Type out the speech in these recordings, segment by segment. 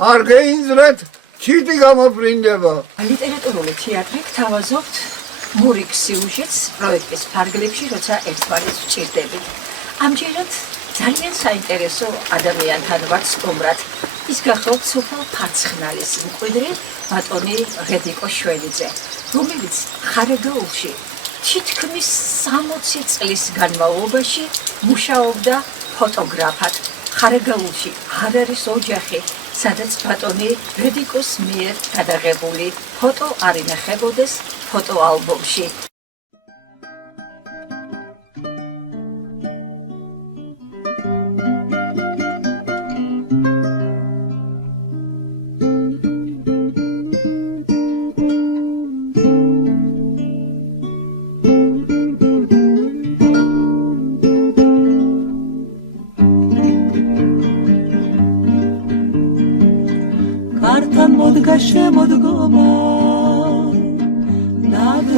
არ გეინძრეთ, ჩიტი გამოფრინდება. ლიტერატურული თეატრი გთავაზობთ მურიკ სიუჟეტს პროექტის ფარგლებში, როცა ერთმანეთს ვჭირდებით. ამჯერად ძალიან საინტერესო ადამიანთან ვართ სტუმრად. ის გახლავთ სოფელ ფარცხნალის მკვიდრი ბატონი ღედიკო შველიძე, რომელიც ხარაგაულში თითქმის 60 წლის განმავლობაში მუშაობდა ფოტოგრაფად. ხარაგაულში არ არის ოჯახი, სადაც ბატონი ღედიკოს მიერ გადაღებული ფოტო არ ინახებოდეს ფოტოალბომში.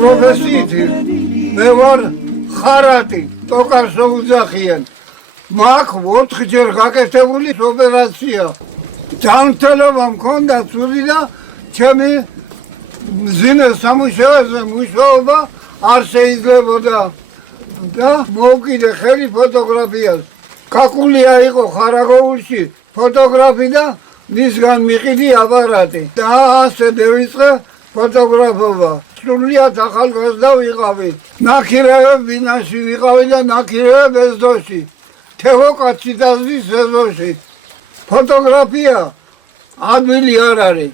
პროფესიით მე ვარ ხარატი, ტოკარსო უძახიან. მაქვს 4 ჯერ გაკეთებული ოპერაცია. ჯანმრთელობა მქონდა ცუდი და ჩემი მძიმე სამუშაოზე მუშაობა არ შეიძლებოდა და მოვკიდე ხელი ფოტოგრაფიას. კაკულია იყო ხარაგაულში ფოტოგრაფი და მისგან მიყიდი აპარატი და ასე დავიწყე ფოტოგრაფობა. სრულიად ახალგაზრდა ვიყავი. ნაქირავებ ბინაში ვიყავი და ნაქირავებ ეზდოში. თევო კაცი დაზის ეზოში. ფოტოგრაფია ადვილი არ არის.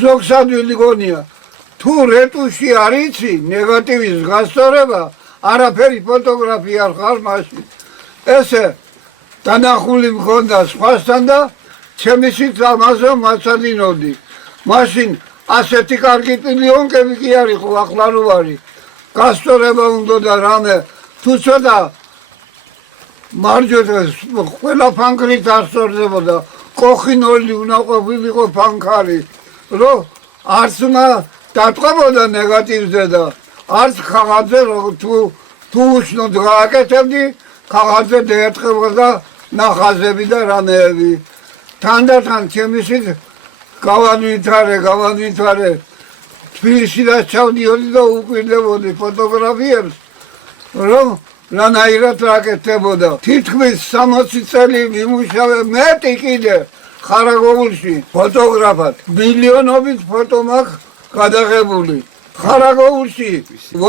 ზოგს ადვილი გონია. თუ რეტუში არ იცი ნეგატივის გასწორება, არაფერი ფოტოგრაფია არ ხარ მაშინ. ესე დანახული მქონდა სხვასთან და ჩემისით ამაზე მაცადინოდი. მაშინ ასეთი კარგი პილიონკები კი არ იყო, ახლა რო არის. გასწორება უნდა და რამე თუ ცოტა მარჯვენა ყველა ფანქრით არ სწორდებოდა. კოხინოლი უნდა ყოფილიყო ფანქარი, რომ არც უნდა დატყვებოდა ნეგატივზე და არც ხაღაძე თუ უშნოდ გააკეთებდი, ხაღაძე დაეტყებოდა ნახაზები და რამეები. თანდათან ჩემისით გავანვითარე. თბილისში და ჩავდიოდი და უკვირდებოდი ფოტოგრაფიებს, რომ რანაირად რაკეთებოდა. თითქმის 60 წელი ვიმუშავე მეტი კიდე ხარაგაულში ფოტოგრაფად. მილიონობით ფოტო მაქვს გადაღებული. ხარაგაულში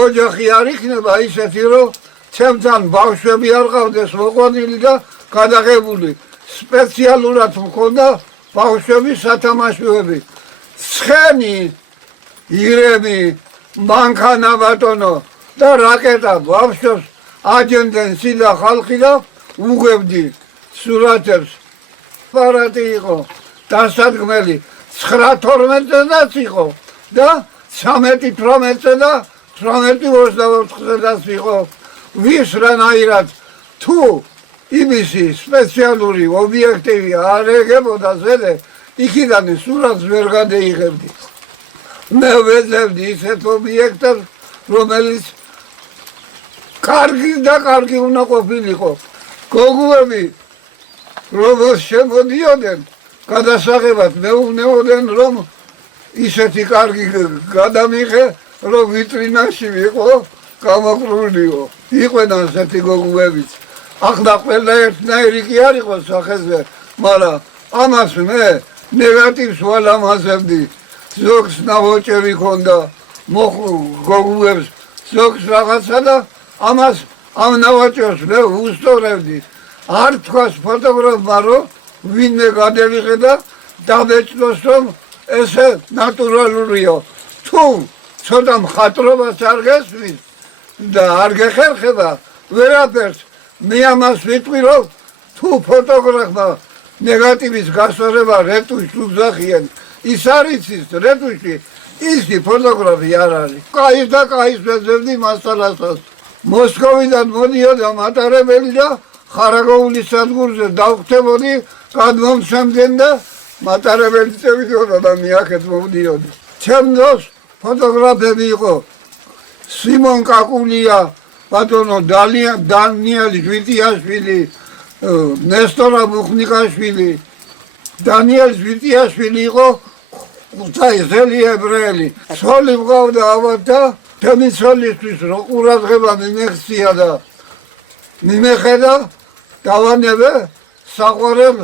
ოჯახი არ იქნება ისეთი, რომ ჩემთან ბავშვები არ ყავდეს მოყვანილი და გადაღებული. სპეციალურად მქონდა ბავშვები სათამაშოები. ცხენი, ირემი, მანქანა ბატონო და რაკეტა ბავშვებს აჯენდნენ სილა ხალხი და უღებდი სურათებს. აპარატი იყო დასადგმელი 9-12-დაც იყო და 13-18 და 18-24-დაც იყო. ვის რანაირად თუ იმისი სპეციალური ობიექტივი არ ეგებოდა ზედე, იქიდან სურათს ვერ გადაიღებდი. მე ვეძებდი ისეთ ობიექტებს, რომელიც კარგი და კარგი უნდა ყოფილიყო. გოგუები როგორც შემოდიოდნენ გადასაღებად, მეუბნებოდნენ, რომ ისეთი კარგი გადამიღე, რომ ვიტრინაში ვიყო გამოკრულიო. იყვნენ ასეთი გოგუებიც. ახლა ყველა ერთნაირი კი არ იყო სახეზე, მაგრამ ამას მე ნეგატივს ვალამაზებდი. ზოგს ნავოჭები ქონდა, გოგუებს ზოგს რაღაცა და ამას ამ ნავოჭებს მე უსწორებდი. არ თქვას ფოტოგრაფმა, რომ ვინმე გადავიღე და დაბეჭდოს, რომ ესე ნატურალურიო. თუ ცოტა მხატვრობას არ გესმის და არ გეხერხება ვერაფერს, მე ამას ვიტყვი, რომ თუ ფოტოგრაფმა ნეგატივის გასწორება რეტუშს უძახიან, ის არ იცის რეტუში, ისი ფოტოგრაფი არ არის. კაის და კაის ვეძებდი მასალასაც. მოსკოვიდან მოდიოდა მატარებელი და ხარაგაულის სადგურზე დავხვდებოდი, გადმომცემდნენ და მატარებელი წევიდოდა და მე აქეთ მოვდიოდი. ჩემ დროს ფოტოგრაფები იყო სიმონ კაკულია, ბატონო დანიელი ჟვიტიაშვილი, ნესტორა ბუხნიკაშვილი დანიელ ზვიტიაშვილი იყო ხუთაიზელი ებრაელი. ცოლი მყავდა ავად და ჩემი ცოლისთვის რო ყურადღება მიმექცია და მიმეხედა დავანებე საყვარელ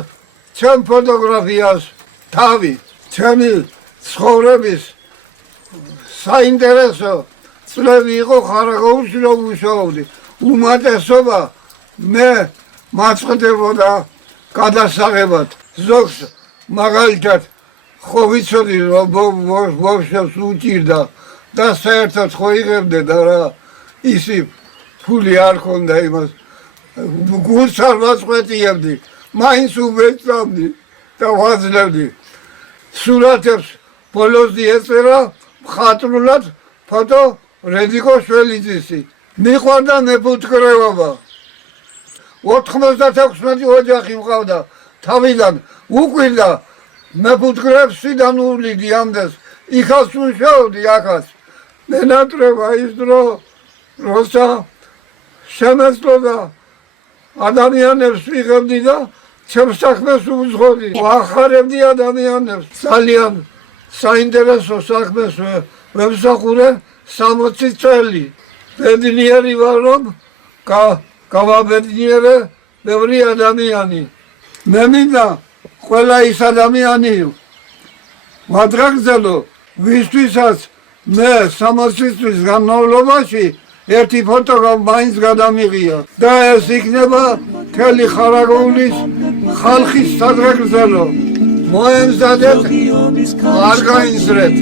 ჩემ ფოტოგრაფიას თავი ჩემი ცხოვრების საინტერესო წლები იყო ხარაგაულში რომ ვუშაობდი. უმეტესობა მე მაწყდებოდა გადასაღებად. ზოგს მაგალითად ხო ვიცოდი რომ ბავშვებს უჭირდა და საერთოდ ხო იღებდნენ და რა ისი ფული არ ქონდა იმას გულს არ ვაწყვეტიებდი მაინც უბეჭდავდი და ვაძლევდი სურათებს ბოლოსდი ეწერა მხატვრულად ფოტო რედიკო შველიძის მიყვარდა მეფუტკრეობა 96 ოჯახი მყავდა თავიდან უკვირდა მეფუტკრეებსიდან უვლიდი ამდენს იქაც ვუშაობდი აქაც მენატრება ის დრო როცა შემეცლოდა ადამიანებს ვიღებდი და ჩემს საქმეს უძღოდი ვახარებდი ადამიანებს ძალიან საინტერესო საქმეს ვემსახურე 60 წელი ბედნიერი ვარ რომ გავაბედნიერე ბევრი ადამიანი მე მინდა ყველა ის ადამიანი ვადრაგზელო ვისთვისაც მე 60 წლის განმავლობაში ერთი ფოტო მაინც გადამიღია და ეს იქნება მთელი ხარაგაულის ხალხის სადრაგზელო მოემზადეთ არ გაინსრეთ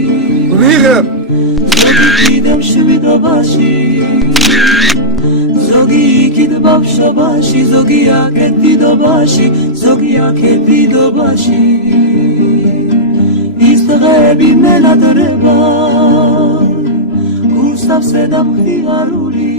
ვიღებ ზოგი იქით ბავშვობაში ზოგი აქეთ დიდობაში ზოგი აქეთ დიდობაში ის დღეები მენატრება გულსავსე და მხიარული